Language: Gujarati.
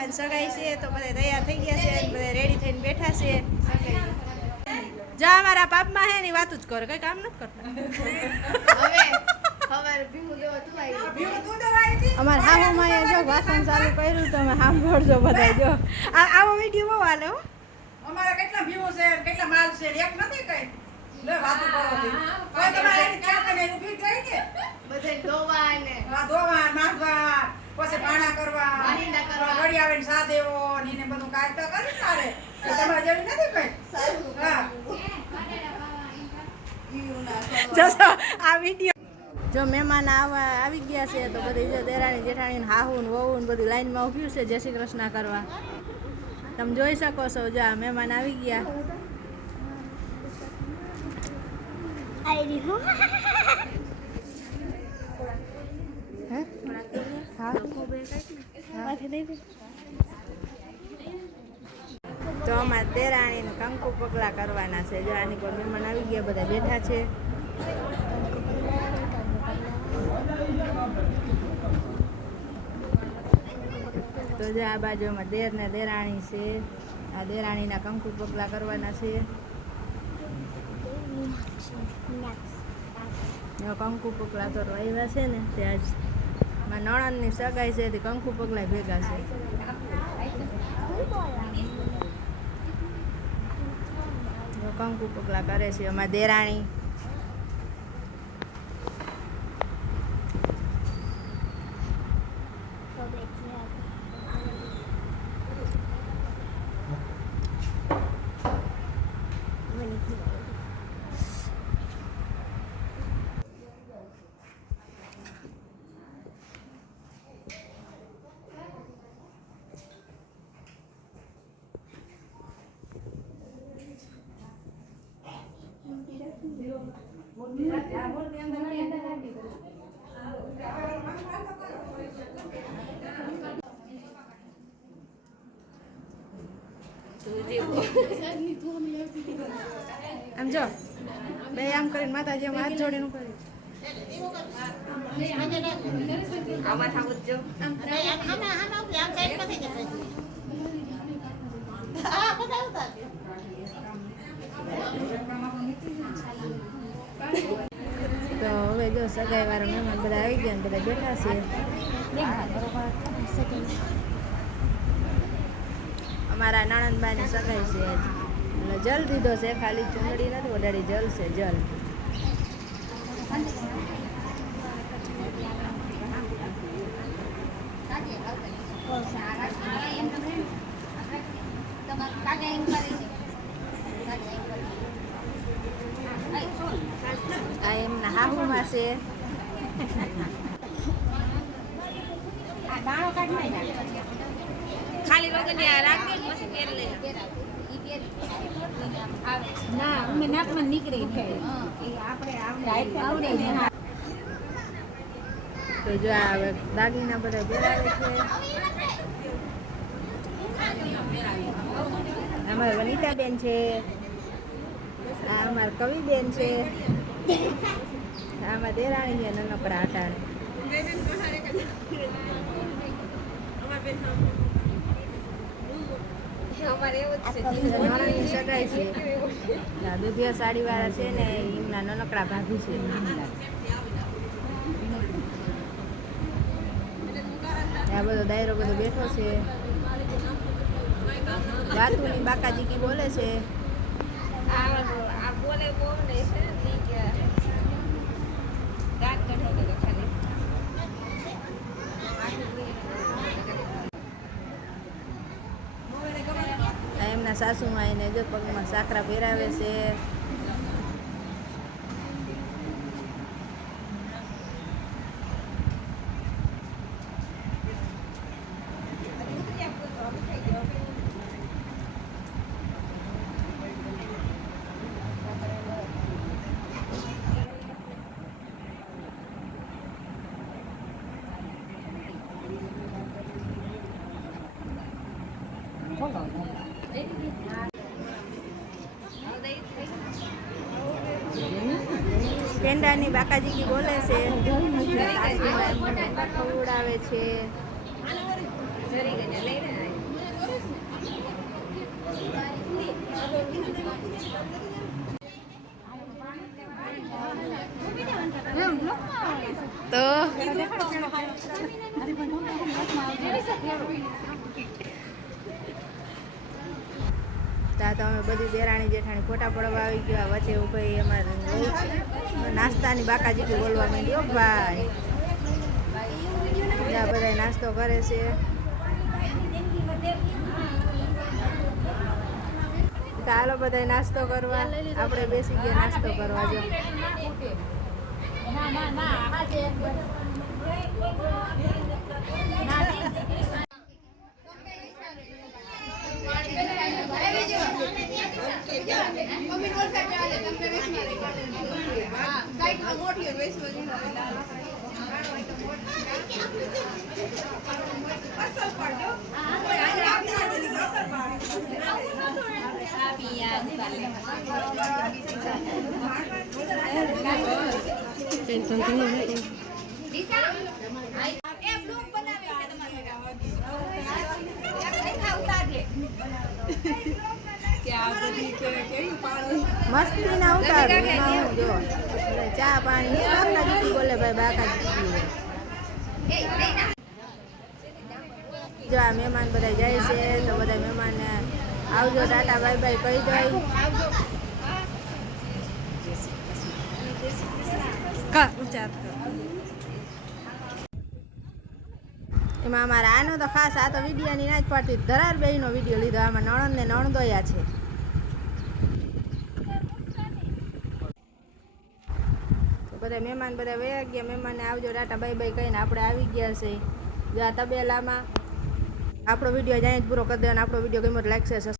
અમારી સગાઈ છે તો બધા તૈયાર થઈ ગયા છે બધા રેડી થઈને બેઠા છે જા અમારા પાપમાં હે ની વાત જ કરે કઈ કામ નથી કરતા અમારે હામમાં જો ભાષણ ચાલુ કર્યું તો અમે સાંભળજો બધા જો આવો વિડીયો બહુ હાલે હો અમારે કેટલા વ્યૂ છે કેટલા માલ છે એક નથી કઈ લે વાતો કરો કોઈ તમારે એની ક્યાં કને ઊભી ગઈ કે બધે ધોવાને ધોવા નાખવા પછી પાણા કરવા ગળી આવીને સા દેવો ને એને બધું કાઢ તો કરી તારે તમારે જેવી નથી કઈ હા જસો આ વિડીયો જો મહેમાન આવી ગયા છે તો બધી જો દેરાણી જેઠાણી હાહુ ને વહુ ને બધી લાઈનમાં ઊભી છે જય શ્રી કૃષ્ણ કરવા તમે જોઈ શકો છો જો આ મહેમાન આવી ગયા તો અમારા દેરાણીને કંકુ પગલા કરવાના છે જો આની પર મહેમાન આવી ગયા બધા બેઠા છે તો જો આ બાજુમાં દેર ને દેરાણી છે આ દેરાણીના કંકુ પગલા કરવાના છે કંકુ પગલા કરવા આવ્યા છે ને તે આજ મારા નણંદની સગાઈ છે તે કંકુ પગલા ભેગા છે કંકુ પગલા કરે છે અમારા દેરાણી આમ જો બે આમ કરીને માતાજી આમ હાથ જોડીને કરી આમાં થાવું જો તો હવે જો સગાઈ વાળા મહેમાન બધા આવી ગયા ને બધા બેઠા છે અમારા નણંદબાની સગાઈ છે એટલે જલ દીધો છે ખાલી ચૂંદડી નથી ઓડાડી જલ છે જલ આ એમના હાહુમાં છે ખાલી વગર રાખી પછી પહેર લે ના અમે નાકમાં નીકળી છે તો જો આ દાગીના બધા પહેરાવે છે અમારા વનિતાબેન છે આ અમારા કવિબેન છે આમાં દેરાણી છે નાનકડા આટાણે સગાઈ છે દુધિયા સાડી વાળા છે ને એમના નાનકડા ભાભી છે આ બધો દાયરો બધો બેઠો છે વાતુની બાકાજી કી બોલે છે એમના સાસુમાં એને જો પગમાં સાકરા પહેરાવે છે પેંડાની બાકાજી બોલે છે, ખવડાવે છે. ત્યાં તો અમે બધી દેરાણી જેઠાણી ફોટા પડવા આવી ગયા. વચ્ચે ઉભાઈ અમારે વહુ છે. નાસ્તાની બાકાજી બોલવા માંડ્યો ભાઈ. ત્યાં બધા નાસ્તો કરે છે. ચાલો બધા નાસ્તો કરવા. આપણે બેસી ગયા નાસ્તો કરવા. જો મસ્તી ના ઉતારો. એમાં હું જો ચા પાણી બાકાજી બોલે ભાઈ બાકાજી. જો આ મહેમાન બધા જાય છે તો બધા મહેમાનને આવજો ટાટા બાય બાય કહી દઈ. એમાં અમારા આનો તો ખાસ આ તો વિડીયોની ના જ પડતી. ધરાર બેયનો વિડીયો લીધો. આમાં નણંદ ને નણંદોયા છે. બધા મહેમાન બધા વયા ગયા. મહેમાનને આવજો ટાટા બાય બાય કહીને આપણે આવી ગયા છે. જો આ તબેલામાં આપણો વિડીયો જ અહીં જ પૂરો કરી દેવાનો. આપણો વિડીયો ગમ્યો તો લાઈક છે.